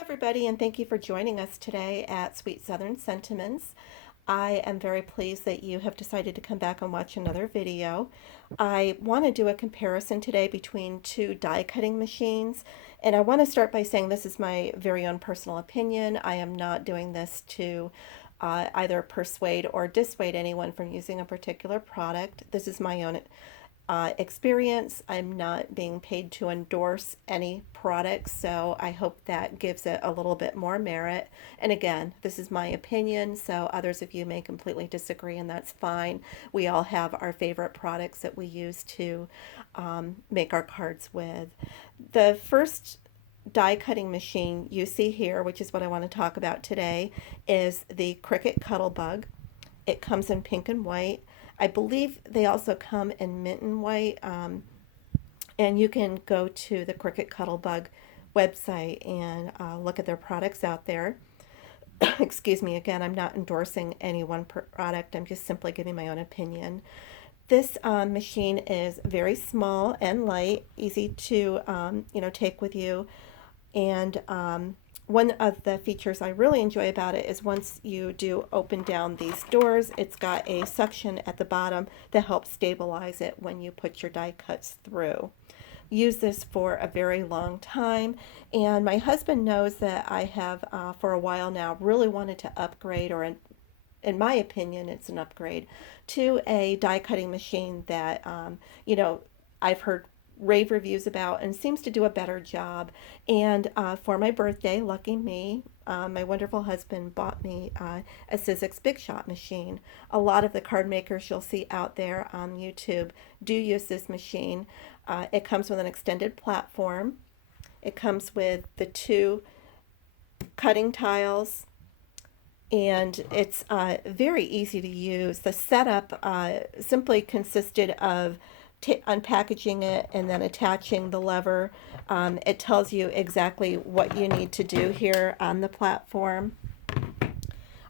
Everybody, and thank you for joining us today at Sweet Southern Sentiments. I am very pleased that you have decided to come back and watch another video. I want to do a comparison today between two die cutting machines, and I want to start by saying this is my very own personal opinion. I am not doing this to either persuade or dissuade anyone from using a particular product. This is my own experience. I'm not being paid to endorse any products, so I hope that gives it a little bit more merit. And again, this is my opinion, so others of you may completely disagree, and that's fine. We all have our favorite products that we use to make our cards with. The first die cutting machine you see here, which is what I want to talk about today, is the Cricut Cuttlebug. It comes in pink and white. I believe they also come in mint and white, and you can go to the Cricut Cuttlebug website and look at their products out there. Excuse me, again, I'm not endorsing any one product. I'm just simply giving my own opinion. This machine is very small and light, easy to take with you, and one of the features I really enjoy about it is once you do open down these doors, it's got a suction at the bottom that helps stabilize it when you put your die cuts through. Use this for a very long time, and my husband knows that I have for a while now really wanted to upgrade, or in my opinion it's an upgrade, to a die cutting machine that I've heard rave reviews about and seems to do a better job. And for my birthday, lucky me, my wonderful husband bought me a Sizzix Big Shot machine. A lot of the card makers you'll see out there on YouTube do use this machine. It comes with an extended platform. It comes with the two cutting tiles, and it's very easy to use. The setup simply consisted of unpackaging it and then attaching the lever. It tells you exactly what you need to do here on the platform.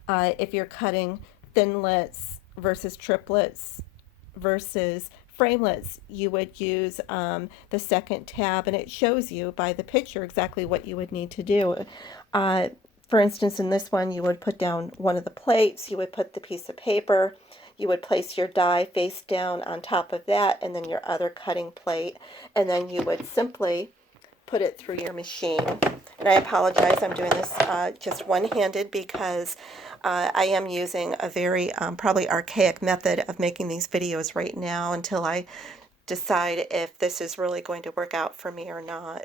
If you're cutting thinlets versus triplets versus framelets, you would use the second tab, and it shows you by the picture exactly what you would need to do. For instance, in this one, you would put down one of the plates, you would put the piece of paper, you would place your die face down on top of that, and then your other cutting plate, and then you would simply put it through your machine. And I apologize, I'm doing this just one-handed because I am using a very probably archaic method of making these videos right now until I decide if this is really going to work out for me or not.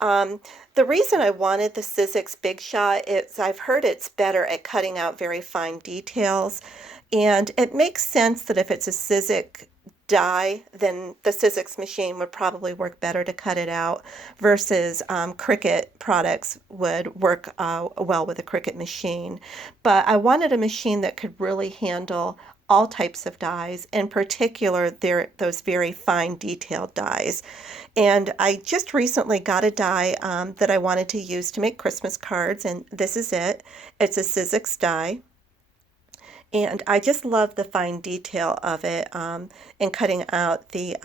The reason I wanted the Sizzix Big Shot is I've heard it's better at cutting out very fine details, and it makes sense that if it's a Sizzix die, then the Sizzix machine would probably work better to cut it out versus Cricut products would work well with a Cricut machine. But I wanted a machine that could really handle all types of dies, in particular those very fine detailed dies. And I just recently got a die that I wanted to use to make Christmas cards, and this is it. It's a Sizzix die. And I just love the fine detail of it in cutting out the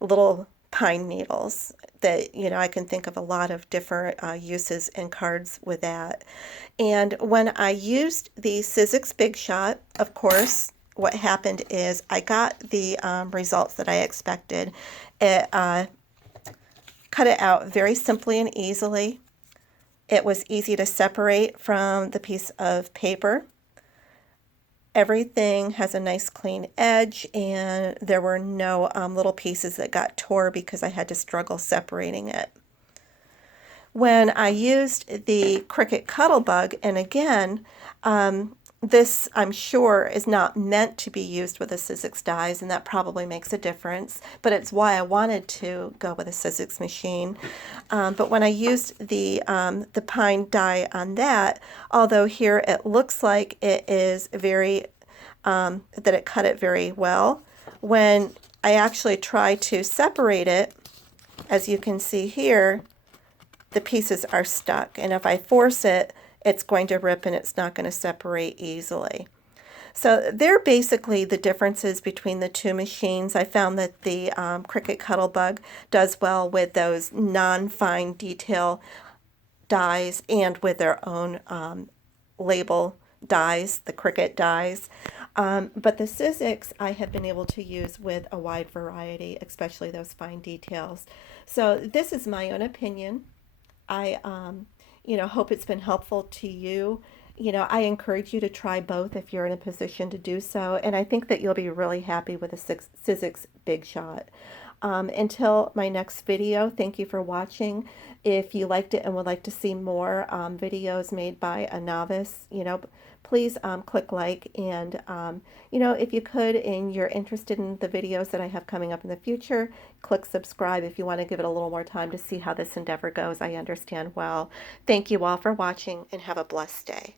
little pine needles that, I can think of a lot of different uses in cards with that. And when I used the Sizzix Big Shot, of course, what happened is I got the results that I expected. It cut it out very simply and easily. It was easy to separate from the piece of paper. Everything has a nice clean edge, and there were no little pieces that got tore because I had to struggle separating it. When I used the Cricut Cuttlebug, and again, this I'm sure is not meant to be used with a Sizzix dies, and that probably makes a difference, but it's why I wanted to go with a Sizzix machine. But when I used the pine die on that, although here it looks like it is very, that it cut it very well, when I actually try to separate it, as you can see here, the pieces are stuck, and if I force it, it's going to rip and it's not going to separate easily. So they're basically the differences between the two machines. I found that the Cricut Cuttlebug does well with those non-fine detail dies and with their own label dies, the Cricut dies. But the Sizzix I have been able to use with a wide variety, especially those fine details. So this is my own opinion. I, hope it's been helpful to you. I encourage you to try both if you're in a position to do so. And I think that you'll be really happy with the Sizzix Big Shot. Until my next video, thank you for watching. If you liked it and would like to see more videos made by a novice, please click like. And, if you could and you're interested in the videos that I have coming up in the future, click subscribe if you want to give it a little more time to see how this endeavor goes. I understand well. Thank you all for watching and have a blessed day.